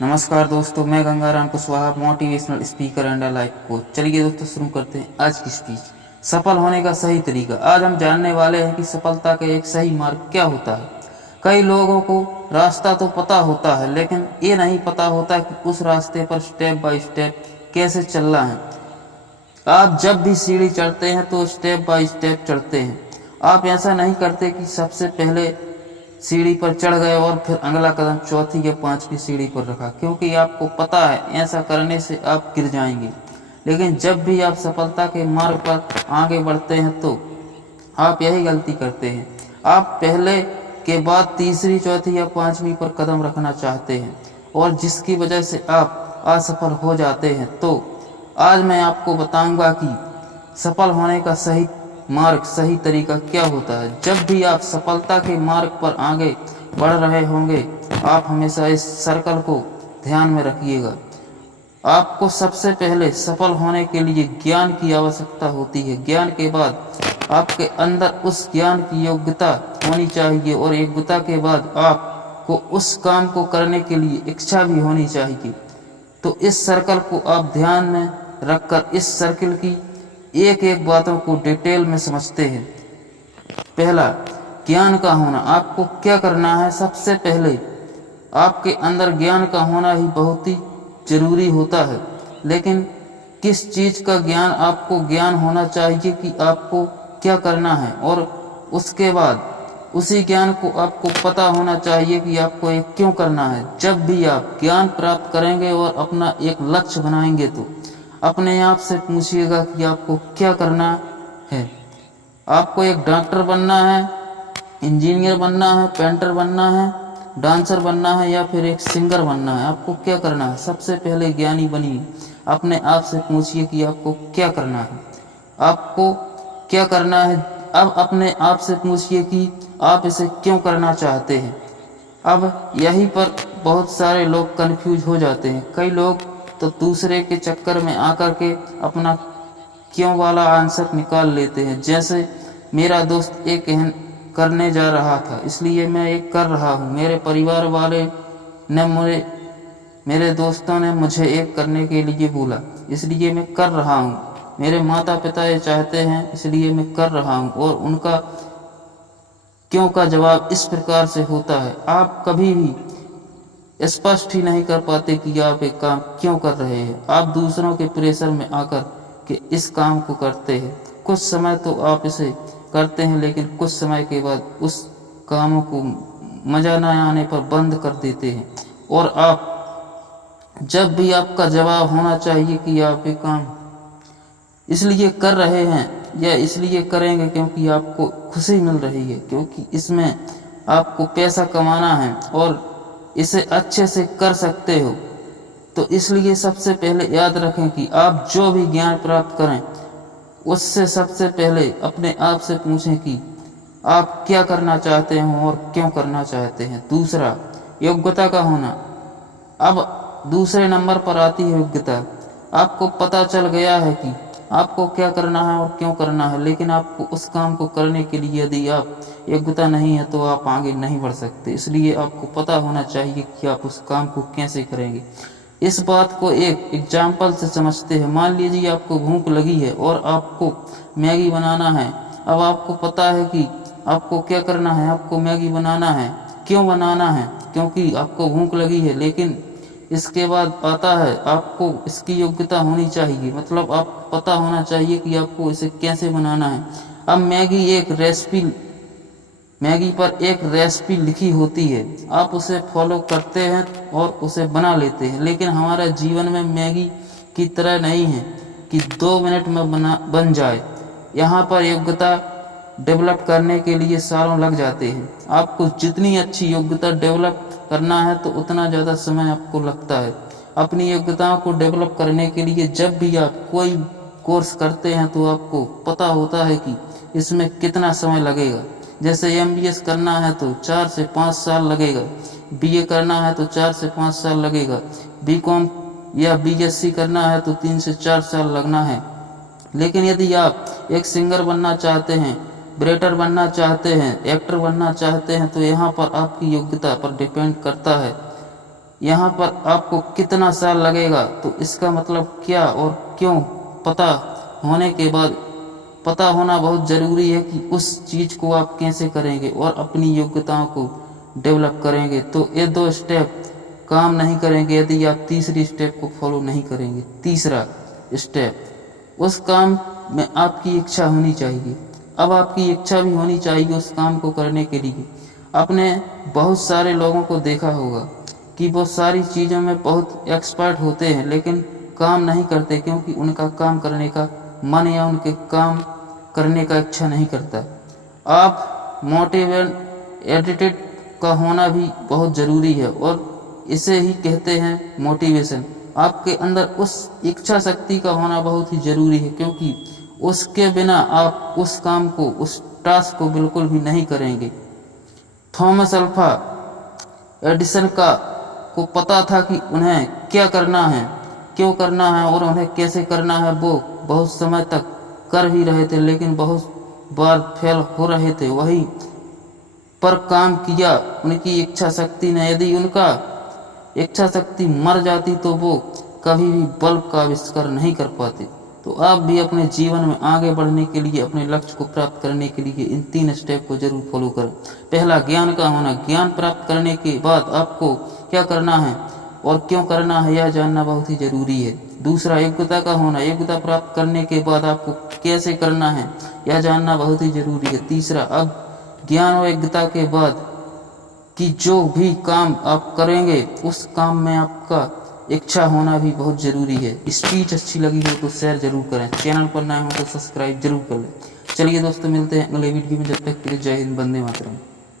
नमस्कार दोस्तों, मैं Gangaram Kushwaha, motivational speaker and life coach. चलिए दोस्तों शुरू करते हैं आज की स्पीच। सफल होने का सही तरीका। आज हम जानने वाले हैं कि सफलता का एक सही मार्ग क्या होता है। कई लोगों को रास्ता तो पता होता है, लेकिन ये नहीं पता होता कि उस रास्ते पर स्टेप बाय स्टेप कैसे चलना है। आप जब भी सीढ़ी चढ़ते हैं तो स्टेप बाय स्टेप चढ़ते हैं। आप ऐसा नहीं करते कि सबसे पहले सीढ़ी पर चढ़ गए और फिर अगला कदम चौथी या पांचवी सीढ़ी पर रखा, क्योंकि आपको पता है ऐसा करने से आप गिर जाएंगे। लेकिन जब भी आप सफलता के मार्ग पर आगे बढ़ते हैं तो आप यही गलती करते हैं। आप पहले के बाद तीसरी, चौथी या पांचवी पर कदम रखना चाहते हैं और जिसकी वजह से आप असफल हो जाते हैं। तो आज मैं आपको बताऊंगा कि सफल होने का सही मार्ग, सही तरीका क्या होता है। जब भी आप सफलता के मार्ग पर आगे बढ़ रहे होंगे, आप हमेशा इस सर्कल को ध्यान में रखिएगा। आपको सबसे पहले सफल होने के लिए ज्ञान की आवश्यकता होती है। ज्ञान के बाद आपके अंदर उस ज्ञान की योग्यता होनी चाहिए और योग्यता के बाद आपको उस काम को करने के लिए इच्छा भी होनी चाहिए। तो इस सर्कल को आप ध्यान में रखकर इस सर्कल की एक एक बातों को डिटेल में समझते हैं। पहला, ज्ञान का होना। आपको क्या करना है? सबसे पहले आपके अंदर ज्ञान का होना ही बहुत ही जरूरी होता है। लेकिन किस चीज का ज्ञान? आपको ज्ञान होना चाहिए कि आपको क्या करना है, और उसके बाद उसी ज्ञान को आपको पता होना चाहिए कि आपको ये क्यों करना है। जब भी आप ज्ञान प्राप्त करेंगे और अपना एक लक्ष्य बनाएंगे तो अपने आप से पूछिएगा कि आपको क्या करना है। आपको एक डॉक्टर बनना है, इंजीनियर बनना है, पेंटर बनना है, डांसर बनना है या फिर एक सिंगर बनना है? आपको क्या करना है? सबसे पहले ज्ञानी बनिए। अपने आप से पूछिए कि आपको क्या करना है, आपको क्या करना है। अब अपने आप से पूछिए कि आप इसे क्यों करना चाहते हैं। अब यहीं पर बहुत सारे लोग कंफ्यूज हो जाते हैं। कई लोग तो दूसरे के चक्कर में आकर के अपना क्यों वाला आंसर निकाल लेते हैं। जैसे मेरा दोस्त एक करने जा रहा था इसलिए मैं एक कर रहा हूँ। मेरे परिवार वाले ने मेरे दोस्तों ने मुझे एक करने के लिए बोला इसलिए मैं कर रहा हूँ। मेरे माता पिता ये चाहते हैं इसलिए मैं कर रहा हूँ। और उनका क्यों का जवाब इस प्रकार से होता है। आप कभी भी स्पष्ट ही नहीं कर पाते कि आप एक काम क्यों कर रहे हैं। आप दूसरों के प्रेशर में आकर के इस काम को करते हैं। कुछ समय तो आप इसे करते हैं, लेकिन कुछ समय के बाद उस कामों को मजा न आने पर बंद कर देते हैं। और आप जब भी आपका जवाब होना चाहिए कि आप ये काम इसलिए कर रहे हैं या इसलिए करेंगे क्योंकि आपको खुशी मिल रही है, क्योंकि इसमें आपको पैसा कमाना है और इसे अच्छे से कर सकते हो। तो इसलिए सबसे पहले याद रखें कि आप जो भी ज्ञान प्राप्त करें उससे सबसे पहले अपने आप से पूछें कि आप क्या करना चाहते हैं और क्यों करना चाहते हैं। दूसरा, योग्यता का होना। अब दूसरे नंबर पर आती है योग्यता। आपको पता चल गया है कि आपको क्या करना है और क्यों करना है, लेकिन आपको उस काम को करने के लिए यदि आप योग्यता नहीं है तो आप आगे नहीं बढ़ सकते। इसलिए आपको पता होना चाहिए कि आप उस काम को कैसे करेंगे। इस बात को एक एग्जाम्पल से समझते हैं। मान लीजिए आपको भूख लगी है और आपको मैगी बनाना है। अब आपको पता है कि आपको क्या करना है, आपको मैगी बनाना है। क्यों बनाना है? क्योंकि आपको भूख लगी है। लेकिन इसके बाद आता है आपको इसकी योग्यता होनी चाहिए, मतलब आपको पता होना चाहिए कि आपको इसे कैसे बनाना है। अब मैगी पर एक रेसिपी लिखी होती है, आप उसे फॉलो करते हैं और उसे बना लेते हैं। लेकिन हमारा जीवन में मैगी की तरह नहीं है कि 2 मिनट में बन जाए। यहाँ पर योग्यता डेवलप करने के लिए सालों लग जाते हैं। आपको जितनी अच्छी योग्यता डेवलप करना है तो उतना ज़्यादा समय आपको लगता है। अपनी योग्यताओं को डेवलप करने के लिए जब भी आप कोई कोर्स करते हैं तो आपको पता होता है कि इसमें कितना समय लगेगा। जैसे MBA करना है तो 4 से 5 साल लगेगा, BA करना है तो 4 से 5 साल लगेगा, BCom या BSc करना है तो 3 से 4 साल लगना है। लेकिन यदि आप एक सिंगर बनना चाहते हैं, ब्रेटर बनना चाहते हैं, एक्टर बनना चाहते हैं तो यहाँ पर आपकी योग्यता पर डिपेंड करता है यहाँ पर आपको कितना साल लगेगा, तो इसका मतलब क्या और क्यों पता होने के बाद पता होना बहुत ज़रूरी है कि उस चीज़ को आप कैसे करेंगे और अपनी योग्यताओं को डेवलप करेंगे। तो ये 2 स्टेप काम नहीं करेंगे यदि आप तीसरी स्टेप को फॉलो नहीं करेंगे। तीसरा स्टेप, उस काम में आपकी इच्छा होनी चाहिए। अब आपकी इच्छा भी होनी चाहिए उस काम को करने के लिए। आपने बहुत सारे लोगों को देखा होगा कि वो सारी चीज़ों में बहुत एक्सपर्ट होते हैं लेकिन काम नहीं करते, क्योंकि उनका काम करने का मन या उनके काम करने का इच्छा नहीं करता। आप मोटिवेट एडिटेड का होना भी बहुत ज़रूरी है और इसे ही कहते हैं मोटिवेशन। आपके अंदर उस इच्छा शक्ति का होना बहुत ही ज़रूरी है, क्योंकि उसके बिना आप उस काम को, उस टास्क को बिल्कुल भी नहीं करेंगे। थॉमस अल्फा एडिसन को पता था कि उन्हें क्या करना है, क्यों करना है और उन्हें कैसे करना है। वो बहुत समय तक कर भी रहे थे लेकिन बहुत बार फेल हो रहे थे। वही पर काम किया उनकी इच्छा शक्ति ने। यदि उनका इच्छा शक्ति मर जाती तो वो कभी भी बल्ब का आविष्कार नहीं कर पाते। तो आप भी अपने जीवन में आगे बढ़ने के लिए, अपने लक्ष्य को प्राप्त करने के लिए इन 3 स्टेप को जरूर फॉलो करें। पहला, ज्ञान का होना। ज्ञान प्राप्त करने के बाद आपको क्या करना है और क्यों करना है यह जानना बहुत ही जरूरी है। दूसरा, योग्यता का होना। योग्यता प्राप्त करने के बाद आपको कैसे करना है यह जानना बहुत ही जरूरी है। तीसरा, अब ज्ञान और योग्यता के बाद कि जो भी काम आप करेंगे उस काम में आपका इच्छा होना भी बहुत ज़रूरी है। स्पीच अच्छी लगी हो तो शेयर जरूर करें, चैनल पर नए हो तो सब्सक्राइब जरूर कर लें। चलिए दोस्तों, मिलते हैं अगले वीडियो में। जब तक के लिए जय हिंद, वंदे मातरम।